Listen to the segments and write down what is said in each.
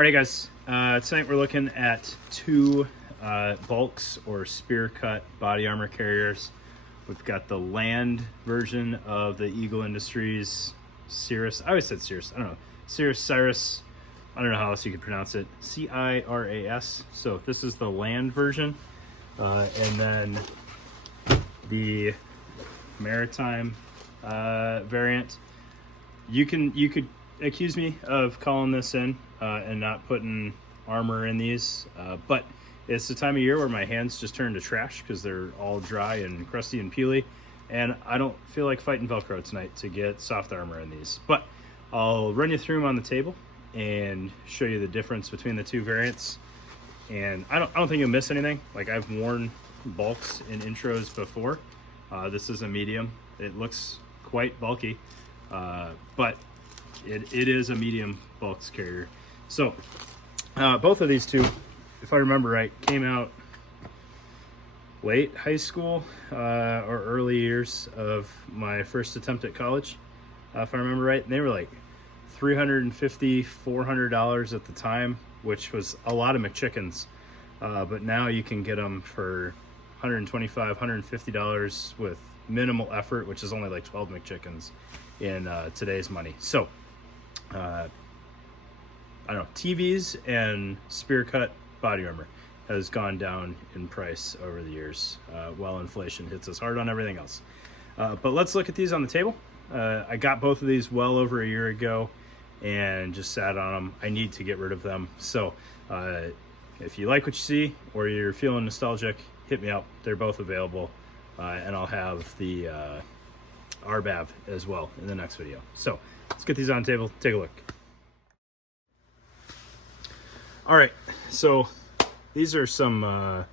All right, guys. Tonight we're looking at two bulks or spear cut body armor carriers. We've got the land version of the Eagle Industries CIRAS. I always said CIRAS. I don't know. CIRAS. I don't know how else you could pronounce it. CIRAS. So this is the land version, and then the Maritime variant. You could accuse me of calling this in and not putting armor in these, but it's the time of year where my hands just turn to trash because they're all dry and crusty and peely, and I don't feel like fighting Velcro tonight to get soft armor in these. But I'll run you through them on the table and show you the difference between the two variants. And I don't think you'll miss anything. Like, I've worn bulks in intros before. This is a medium. It looks quite bulky, but it is a medium bulks carrier. So both of these two, if I remember right, came out late high school or early years of my first attempt at college, if I remember right. And they were like $350, $400 at the time, which was a lot of McChickens. But now you can get them for $125, $150 with minimal effort, which is only like 12 McChickens in today's money. So I don't know, TVs and spear cut body armor has gone down in price over the years while inflation hits us hard on everything else. But let's look at these on the table. I got both of these well over a year ago and just sat on them. I need to get rid of them. So if you like what you see or you're feeling nostalgic, hit me up. They're both available, and I'll have the RBAV as well in the next video. So let's get these on the table, take a look. All right, so these are some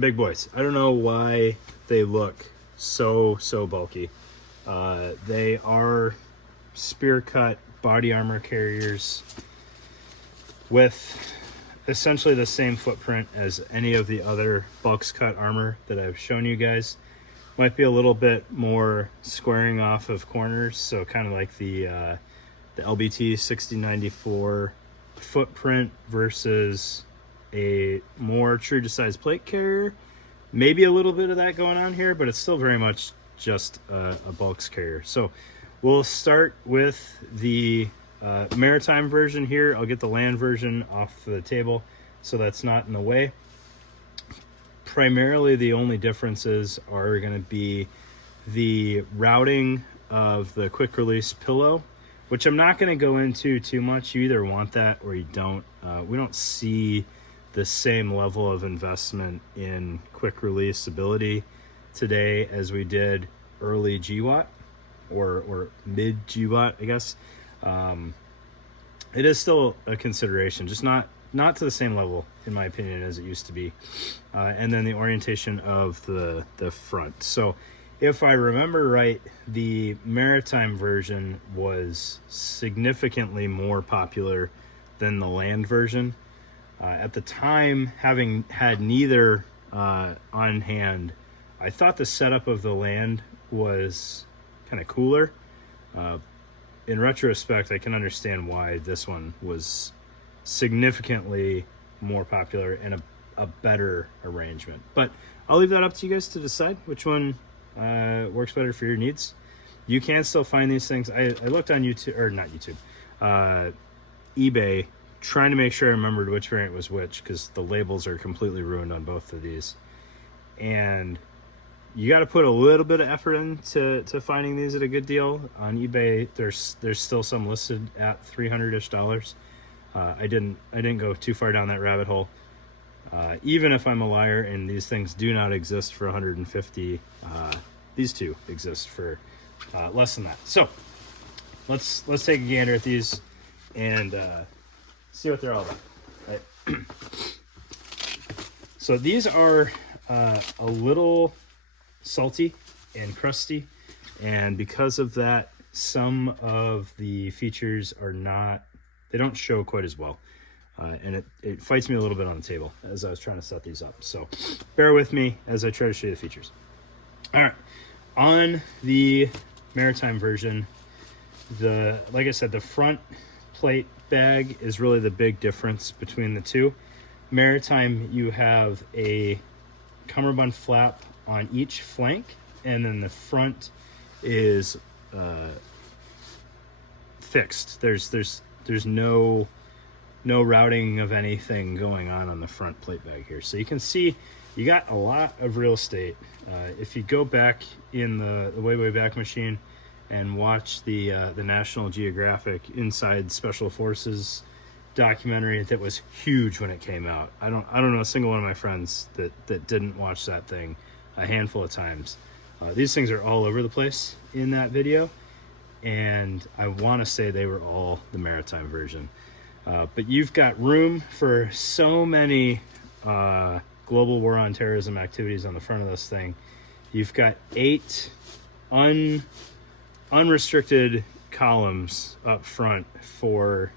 big boys. I don't know why they look so bulky. They are spear cut body armor carriers with essentially the same footprint as any of the other bulks cut armor that I've shown you guys. Might be a little bit more squaring off of corners, so kind of like the LBT 6094 footprint versus a more true to size plate carrier. Maybe a little bit of that going on here, but it's still very much just a bulks carrier. So we'll start with the Maritime version here. I'll get the land version off the table so that's not in the way. Primarily the only differences are going to be the routing of the quick release pillow, which I'm not going to go into too much. You either want that or you don't. We don't see the same level of investment in quick release ability today as we did early GWAT or mid GWAT, I guess. It is still a consideration, just not to the same level, in my opinion, as it used to be. And then the orientation of the front. So if I remember right, the Maritime version was significantly more popular than the land version. At the time, having had neither on hand, I thought the setup of the land was kind of cooler. In retrospect, I can understand why this one was significantly more popular and a better arrangement. But I'll leave that up to you guys to decide which one works better for your needs. You can still find these things. I looked on YouTube, or not YouTube, eBay, trying to make sure I remembered which variant was which, because the labels are completely ruined on both of these. And you got to put a little bit of effort into finding these at a good deal. On eBay, there's still some listed at $300-ish. I didn't go too far down that rabbit hole. Even if I'm a liar and these things do not exist for $150, these two exist for less than that. So let's take a gander at these and see what they're all about. Right. So these are a little salty and crusty, and because of that, some of the features they don't show quite as well, and it fights me a little bit on the table as I was trying to set these up. So bear with me as I try to show you the features. All right, on the Maritime version, like I said, the front plate bag is really the big difference between the two. Maritime, you have a cummerbund flap on each flank, and then the front is fixed. There's no routing of anything going on the front plate bag here. So you can see you got a lot of real estate. If you go back in the way back machine and watch the National Geographic Inside Special Forces documentary that was huge when it came out. I don't know a single one of my friends that didn't watch that thing a handful of times. These things are all over the place in that video, and I want to say they were all the Maritime version. But you've got room for so many global war on terrorism activities on the front of this thing. You've got 8 unrestricted columns up front for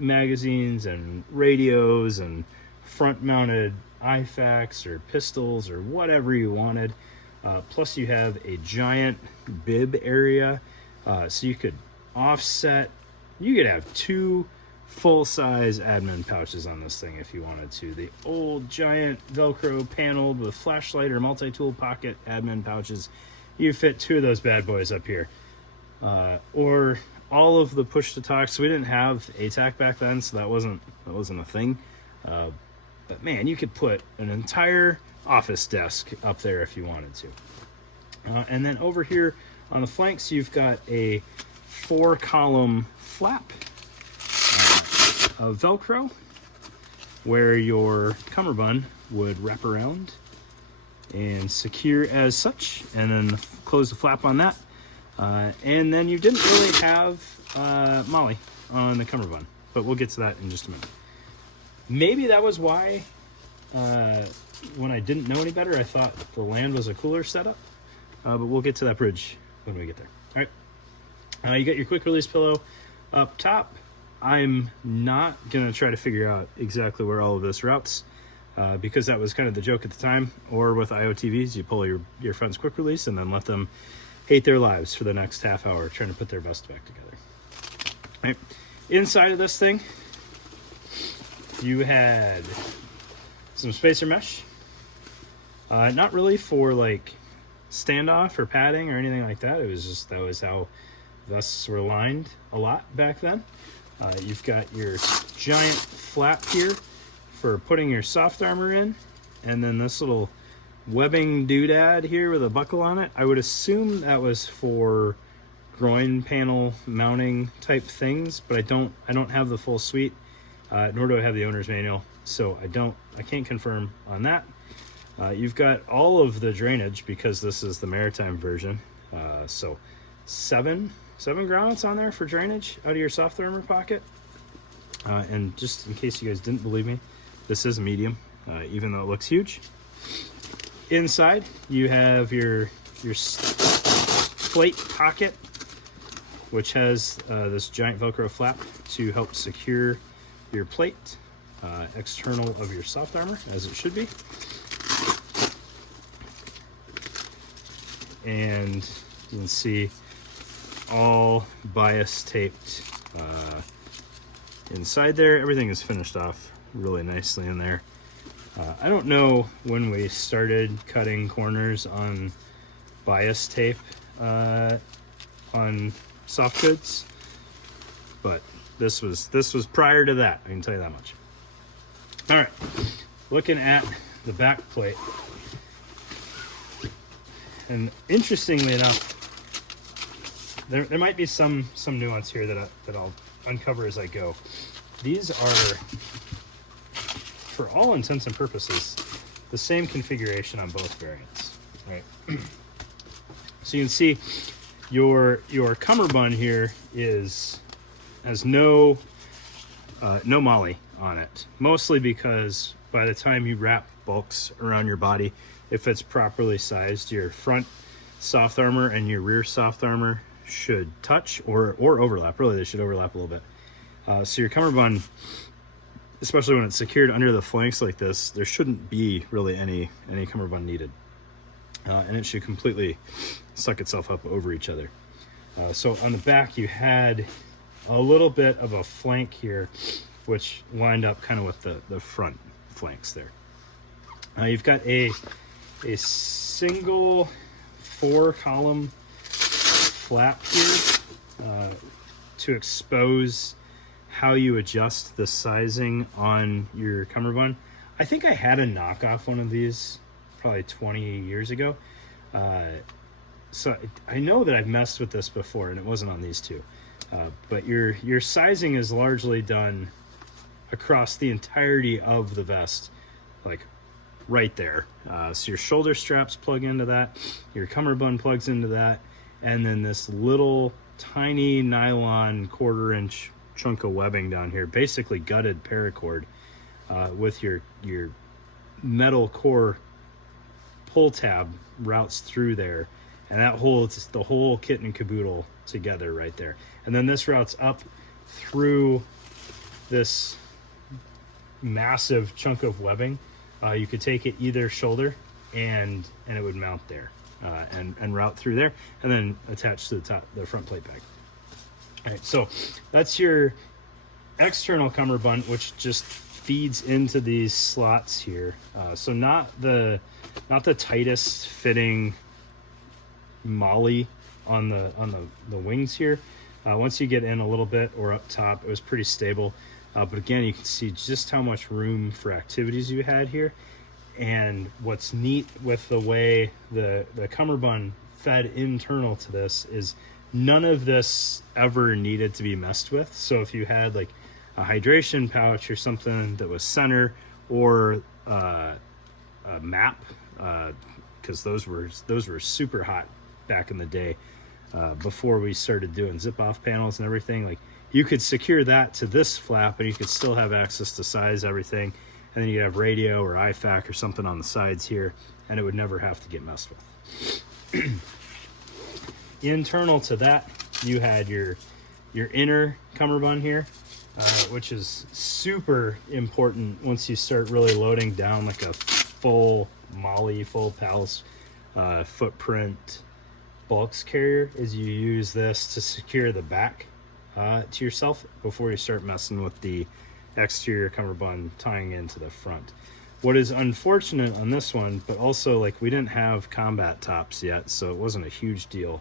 magazines and radios and front-mounted IFAKs or pistols or whatever you wanted. Plus you have a giant bib area, so you could offset. You could have 2 full-size admin pouches on this thing if you wanted to. The old giant Velcro paneled with flashlight or multi-tool pocket admin pouches. You fit 2 of those bad boys up here. Or all of the push-to-talk. So we didn't have ATAC back then, so that wasn't a thing. But man, you could put an entire office desk up there if you wanted to. And then over here on the flanks, you've got a 4-column flap of Velcro where your cummerbund would wrap around and secure as such, and then close the flap on that. And then you didn't really have Molly on the cummerbund, but we'll get to that in just a minute. Maybe that was why when I didn't know any better, I thought the land was a cooler setup, but we'll get to that bridge when we get there. All right, you got your quick release pillow up top. I'm not gonna try to figure out exactly where all of this routes, because that was kind of the joke at the time. Or with IOTVs, you pull your friend's quick release and then let them hate their lives for the next half hour trying to put their vest back together. All right. Inside of this thing, you had some spacer mesh. Not really for like standoff or padding or anything like that. It was just, that was how vests were lined a lot back then. You've got your giant flap here for putting your soft armor in, and then this little webbing doodad here with a buckle on it. I would assume that was for groin panel mounting type things, but I don't have the full suite, nor do I have the owner's manual, so I can't confirm on that. You've got all of the drainage because this is the Maritime version, so seven grommets on there for drainage out of your soft armor pocket. And just in case you guys didn't believe me, this is a medium, even though it looks huge. Inside, you have your plate pocket, which has this giant Velcro flap to help secure your plate, external of your soft armor, as it should be. And you can see all bias taped inside there. Everything is finished off really nicely in there. I don't know when we started cutting corners on bias tape on soft goods, but this was prior to that, I can tell you that much. All right, looking at the back plate, and interestingly enough, there might be some nuance here that I'll uncover as I go. These are, for all intents and purposes, the same configuration on both variants, right? So you can see your cummerbund here has no molly on it, mostly because by the time you wrap bulks around your body, if it's properly sized, your front soft armor and your rear soft armor should touch or overlap. Really, they should overlap a little bit. So your cummerbund, especially when it's secured under the flanks like this, there shouldn't be really any cummerbund needed. And it should completely suck itself up over each other. So on the back, you had a little bit of a flank here, which lined up kind of with the front flanks there. You've got a single 4-column flap here to expose how you adjust the sizing on your cummerbund. I think I had a knockoff one of these probably 20 years ago. So I know that I've messed with this before, and it wasn't on these two. But your sizing is largely done across the entirety of the vest, like right there. So your shoulder straps plug into that, your cummerbund plugs into that, and then this little tiny nylon 1/4-inch chunk of webbing down here, basically gutted paracord, with your metal core pull tab routes through there, and that holds the whole kit and caboodle together right there. And then this routes up through this massive chunk of webbing. You could take it either shoulder and it would mount there, and route through there, and then attach to the front plate bag. All right, so that's your external cummerbund, which just feeds into these slots here. So not the tightest fitting molly on the wings here. Once you get in a little bit or up top, it was pretty stable. But again, you can see just how much room for activities you had here. And what's neat with the way the cummerbund fed internal to this is none of this ever needed to be messed with. So if you had like a hydration pouch or something that was center, or a map, because those were super hot back in the day, before we started doing zip off panels and everything, like you could secure that to this flap and you could still have access to size everything, and then you have radio or IFAC or something on the sides here, and it would never have to get messed with. Internal to that, you had your inner cummerbund here, which is super important once you start really loading down like a full molly, full pals footprint bulks carrier, is you use this to secure the back to yourself before you start messing with the exterior cummerbund tying into the front. What is unfortunate on this one, but also like we didn't have combat tops yet, so it wasn't a huge deal.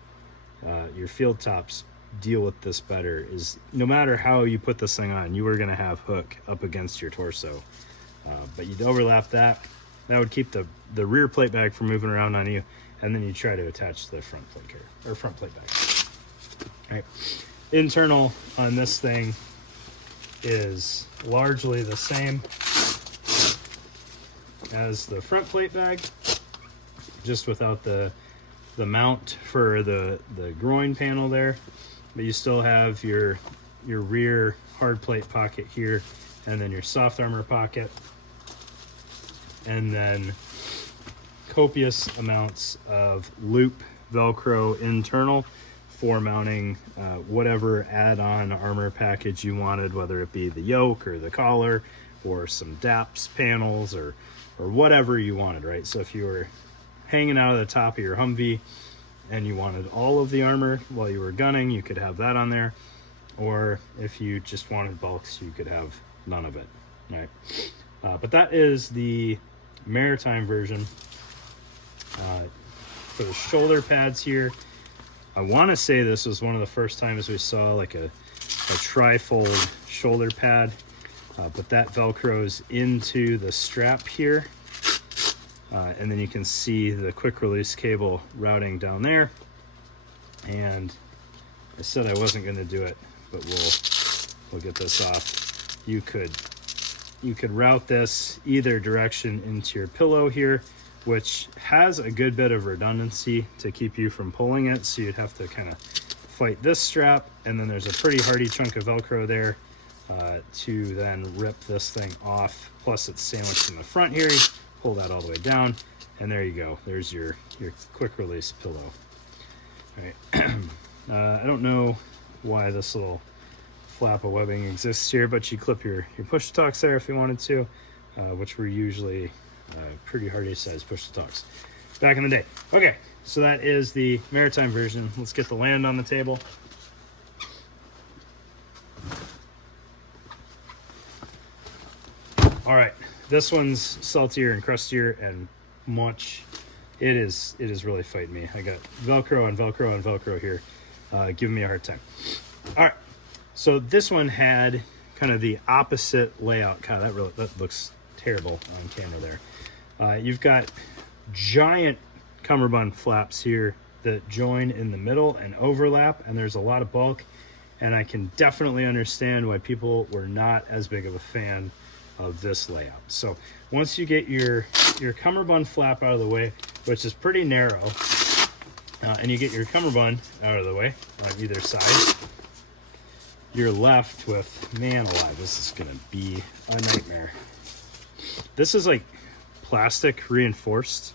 Your field tops deal with this better, is no matter how you put this thing on, you were going to have hook up against your torso. But you'd overlap that would keep the rear plate bag from moving around on you, and then you try to attach to the front plate carrier or front plate bag. All right, internal on this thing is largely the same as the front plate bag, just without the mount for the groin panel there. But you still have your rear hard plate pocket here, and then your soft armor pocket, and then copious amounts of loop Velcro internal for mounting whatever add-on armor package you wanted, whether it be the yoke or the collar or some DAPS panels or whatever you wanted, right? So if you were hanging out of the top of your Humvee and you wanted all of the armor while you were gunning, you could have that on there. Or if you just wanted bulks, you could have none of it, right? But that is the Maritime version. For the shoulder pads here, I want to say this was one of the first times we saw like a tri-fold shoulder pad, but that Velcros into the strap here. And then you can see the quick release cable routing down there. And I said I wasn't going to do it, but we'll get this off. You could route this either direction into your pillow here, which has a good bit of redundancy to keep you from pulling it. So you'd have to kind of fight this strap, and then there's a pretty hardy chunk of Velcro there to then rip this thing off. Plus it's sandwiched in the front here. You pull that all the way down, and there you go. There's your quick release pillow. All right. I don't know why this little flap of webbing exists here, but you clip your push to talks there if you wanted to, which were usually pretty hardy size push to talks back in the day. Okay, so that is the Maritime version. Let's get the land on the table. All right, this one's saltier and crustier and much. It is really fighting me. I got Velcro and Velcro and Velcro here, giving me a hard time. All right, so this one had kind of the opposite layout. God, that looks terrible on camera there. You've got giant cummerbund flaps here that join in the middle and overlap, and there's a lot of bulk, and I can definitely understand why people were not as big of a fan of this layout. So once you get your cummerbund flap out of the way, which is pretty narrow, and you get your cummerbund out of the way on either side, you're left with, man alive, this is gonna be a nightmare. This is like plastic reinforced.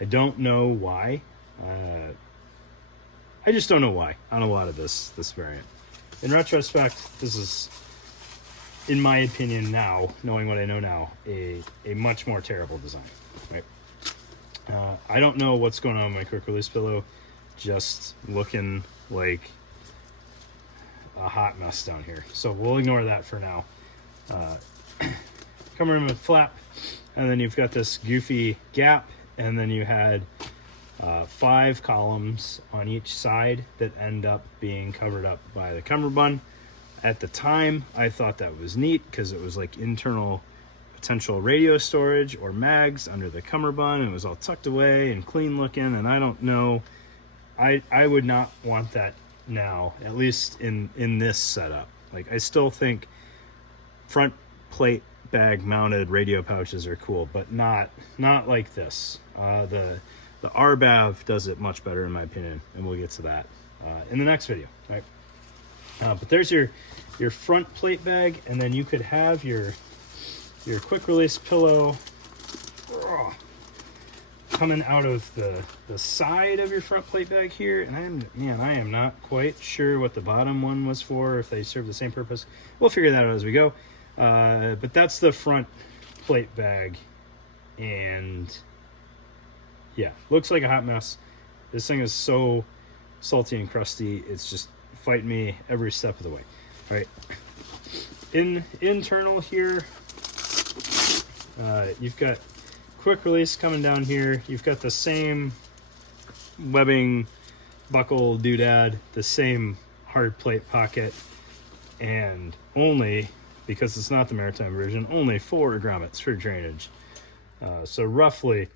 I don't know why. I just don't know why on a lot of this variant. In retrospect, this is, in my opinion now, knowing what I know now, a much more terrible design, right? I don't know what's going on with my quick release pillow, just looking like a hot mess down here. So we'll ignore that for now. Cummerbund flap, and then you've got this goofy gap, and then you had 5 columns on each side that end up being covered up by the cummerbund. At the time, I thought that was neat because it was like internal potential radio storage or mags under the cummerbund, and it was all tucked away and clean looking, and I don't know. I would not want that now, at least in this setup. Like, I still think front plate bag mounted radio pouches are cool, but not like this. The RBAV does it much better in my opinion, and we'll get to that in the next video, right? But there's your front plate bag, and then you could have your quick release pillow coming out of the side of your front plate bag here. And I am not quite sure what the bottom one was for, if they serve the same purpose. We'll figure that out as we go. But that's the front plate bag, and yeah, looks like a hot mess. This thing is so salty and crusty, it's just fighting me every step of the way. All right, internal here, you've got quick release coming down here. You've got the same webbing buckle doodad, the same hard plate pocket, and only, because it's not the Maritime version, only 4 grommets for drainage. So roughly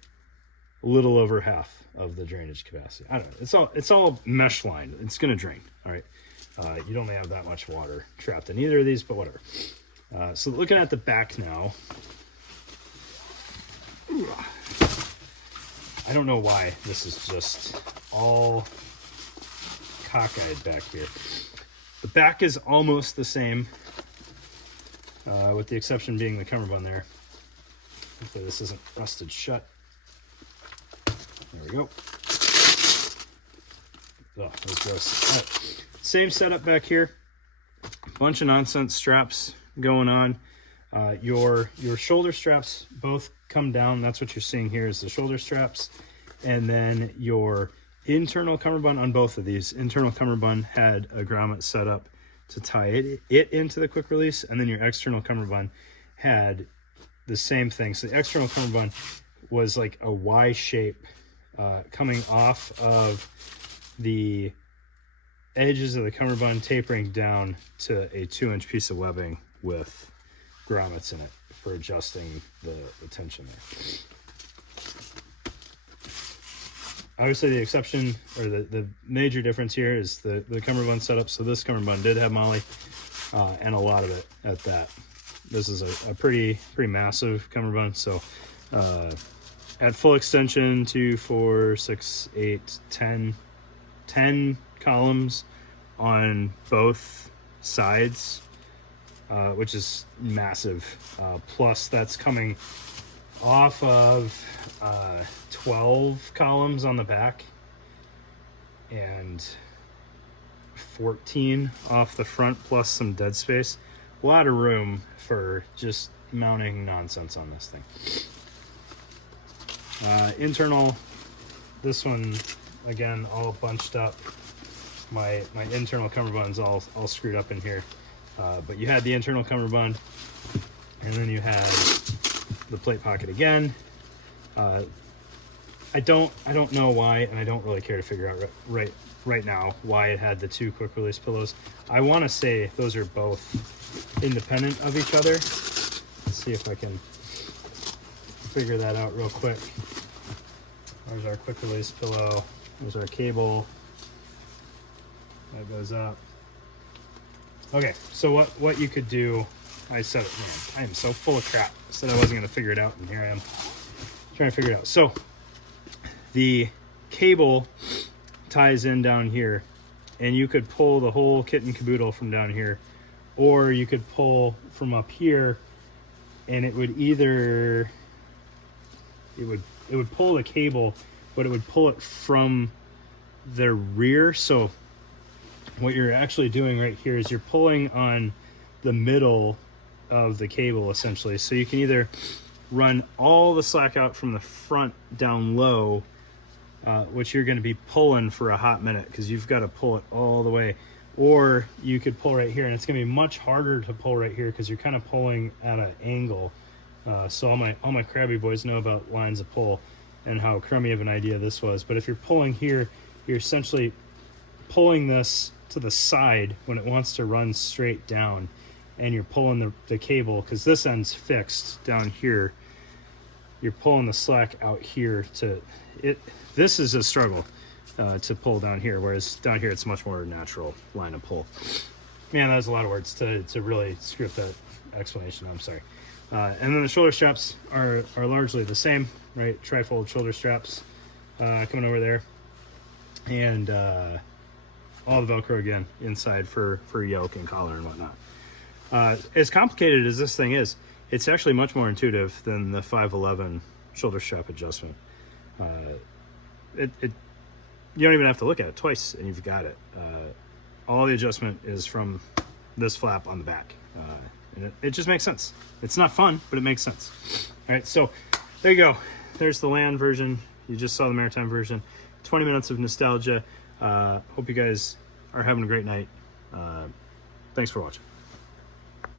a little over half of the drainage capacity. I don't know. It's all mesh lined. It's gonna drain. All right. You don't have that much water trapped in either of these, but whatever. So looking at the back now, I don't know why this is just all cockeyed back here. The back is almost the same, with the exception being the cummerbund there. Hopefully this isn't rusted shut. There we go. Oh, that was gross. All right. Same setup back here. Bunch of nonsense straps going on. Your shoulder straps both come down. That's what you're seeing here is the shoulder straps. And then your internal cummerbund on both of these. Internal cummerbund had a grommet set up to tie it into the quick release, and then your external cummerbund had the same thing. So the external cummerbund was like a Y shape coming off of the edges of the cummerbund, tapering down to a 2-inch piece of webbing with grommets in it for adjusting the tension there. Obviously the exception, or the major difference here, is the cummerbund setup. So this cummerbund did have molly, and a lot of it at that. This is a pretty massive cummerbund. So at full extension, 2, 4, 6, 8, 10 columns on both sides, which is massive. Plus that's coming off of 12 columns on the back and 14 off the front, plus some dead space. A lot of room for just mounting nonsense on this thing. Internal, this one again all bunched up. My internal cummerbund's all screwed up in here, but you had the internal cummerbund, and then you had the plate pocket again. I don't know why, and I don't really care to figure out right now why it had the two quick release pillows. I want to say those are both independent of each other. Let's see if I can figure that out real quick. There's our quick release pillow. There's our cable. That goes up. Okay, so what you could do, I said it, man, I am so full of crap. I said I wasn't going to figure it out, and here I am trying to figure it out. So the cable ties in down here, and you could pull the whole kit and caboodle from down here, or you could pull from up here, and it would either it would pull the cable, but it would pull it from the rear. So what you're actually doing right here is you're pulling on the middle of the cable essentially. So you can either run all the slack out from the front down low, which you're going to be pulling for a hot minute because you've got to pull it all the way, or you could pull right here, and it's going to be much harder to pull right here because you're kind of pulling at an angle. So all my crabby boys know about lines of pull and how crummy of an idea this was. But if you're pulling here, you're essentially pulling this to the side when it wants to run straight down, and you're pulling the cable, because this end's fixed down here. You're pulling the slack out here to it. This is a struggle to pull down here, whereas down here it's much more natural line of pull. Man, that was a lot of words to really script that explanation. I'm sorry. And then the shoulder straps are largely the same, right? Trifold shoulder straps coming over there, and all the Velcro again inside for yoke and collar and whatnot. As complicated as this thing is, it's actually much more intuitive than the 511 shoulder strap adjustment. You don't even have to look at it twice and you've got it. All the adjustment is from this flap on the back. And it just makes sense. It's not fun, but it makes sense. All right, so there you go. There's the land version. You just saw the Maritime version. 20 minutes of nostalgia. Hope you guys are having a great night. Thanks for watching.